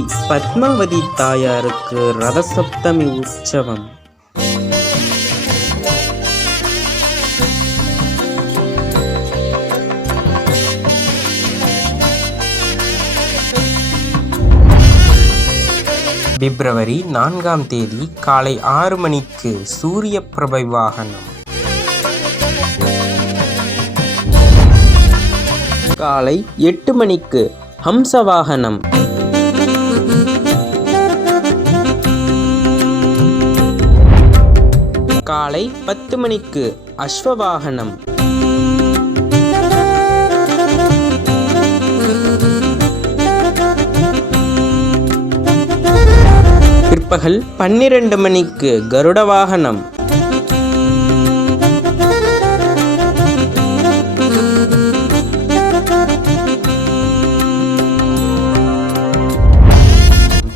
பத்மாவதி தாயாருக்கு ரதசப்தமி உற்சவம். பிப்ரவரி நான்காம் தேதி காலை ஆறு மணிக்கு சூரிய பிரபை வாகனம். காலை எட்டு மணிக்கு ஹம்ச வாகனம். காலை பத்து மணிக்கு அஸ்வவாகனம். பிற்பகல் பன்னிரண்டு மணிக்கு கருட வாகனம்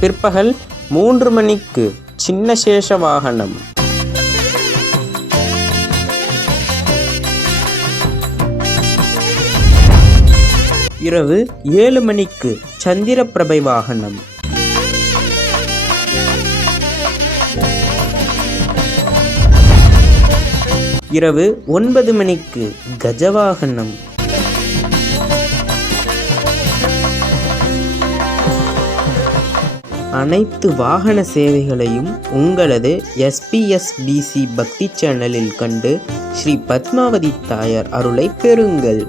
பிற்பகல் மூன்று மணிக்கு சின்ன சேஷ வாகனம் இரவு ஏழு மணிக்கு சந்திரபிரபை வாகனம். இரவு ஒன்பது மணிக்கு கஜவாகனம் அனைத்து வாகன சேவைகளையும் உங்களது எஸ்பிஎஸ்பிசி பக்தி சேனலில் கண்டு ஸ்ரீ பத்மாவதி தாயார் அருளை பெறுங்கள்.